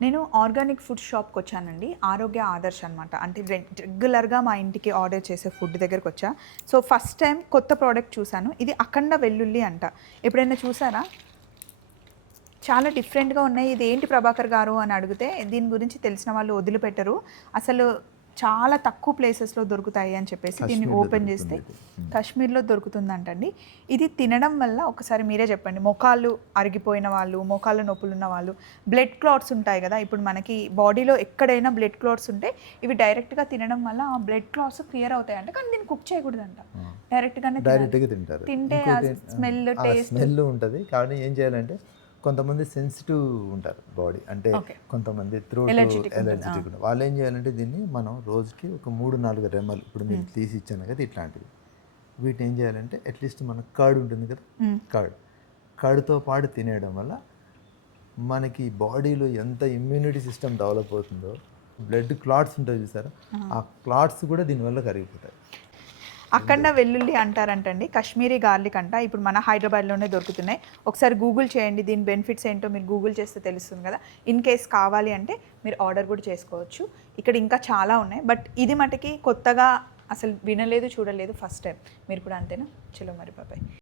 నేను organic food షాప్‌కి వచ్చానండి. ఆరోగ్య ఆదర్శ్ అనమాట. అంటే రెగ్యులర్‌గా మా ఇంటికి ఆర్డర్ చేసే ఫుడ్ దగ్గరకొచ్చా. సో, ఫస్ట్ టైమ్ కొత్త ప్రోడక్ట్ చూసాను. ఇది అఖండ వెల్లుల్లి అంట. ఎప్పుడైనా చూసారా? చాలా డిఫరెంట్‌గా ఉన్నాయి. ఇదేంటి ప్రభాకర్ గారు అని అడిగితే, దీని గురించి తెలిసిన వాళ్ళు వదిలిపెట్టరు. అసలు చాలా తక్కువ ప్లేసెస్‌లో దొరుకుతాయి అని చెప్పేసి దీన్ని కాశ్మీర్‌లో ఓపెన్ చేస్తే దొరుకుతుంది ఇది. కాశ్మీర్‌లో దొరుకుతుందంటండి. ఇది తినడం వల్ల ఒకసారి మీరే చెప్పండి. మోకాళ్ళు అరిగిపోయిన వాళ్ళు, మోకాళ్ళ నొప్పులున్న వాళ్ళు, బ్లడ్ క్లాట్స్ ఉంటాయి కదా! ఇప్పుడు మనకి బాడీలో ఎక్కడైనా బ్లడ్ క్లాట్స్ ఉంటే ఇవి డైరెక్ట్‌గా తినడం వల్ల ఆ బ్లడ్ క్లాట్స్ క్లియర్ అవుతాయంట. కానీ దీన్ని కుక్ చేయకూడదంట. డైరెక్ట్‌గానే తినాలి. డైరెక్ట్‌గా తింటారు. తింటే ఆ ఇంకోటి స్మెల్, ఆ టేస్ట్. స్మెల్ ఉంటది. కానీ ఏం చేయాలంటే కొంతమంది సెన్సిటివ్ ఉంటారు బాడీ. అంటే ఓకే. కొంతమంది థ్రోట్ ఎలర్జిటిక్ ఉంటుంది. ఎలర్జిటిక్ ఉంటారు. వాళ్ళేం చేయాలంటే దీన్ని మనం రోజుకి ఒక 3, 4 రెమ్మలు ఇప్పుడు మీకు తీసి ఇచ్చాను కదా! ఇట్లాంటివి. వీటిని ఏం చేయాలంటే అట్‌లీస్ట్ మన కర్డ్ ఉంటుంది కదా! కర్డ్. కర్డ్‌తో పాటు తినేయడం వల్ల మనకి బాడీలో ఎంత ఇమ్యూనిటీ సిస్టమ్ డెవలప్ అవుతుందో, బ్లడ్ క్లాట్స్ ఉంటాయి చూసారా? ఆ క్లాట్స్ కూడా దీనివల్ల కరిగిపోతాయి. అఖండ వెల్లుల్లి అంటారంటండి. కాశ్మీరీ గార్లిక్ అంట. ఇప్పుడు మన హైదరాబాద్‌లోనే దొరుకుతున్నాయి. ఒకసారి గూగుల్ చేయండి. దీని బెనిఫిట్స్ ఏంటో మీరు గూగుల్ చేస్తే తెలుస్తుంది కదా! ఇన్ కేస్ కావాలి అంటే మీరు ఆర్డర్ కూడా చేసుకోవచ్చు. ఇక్కడ ఇంకా చాలా ఉన్నాయి. బట్ ఇది మటికి కొత్తగా అసలు వినలేదు, చూడలేదు. First time. మీరు కూడా అంతేనా? చలో మరి బాయ్.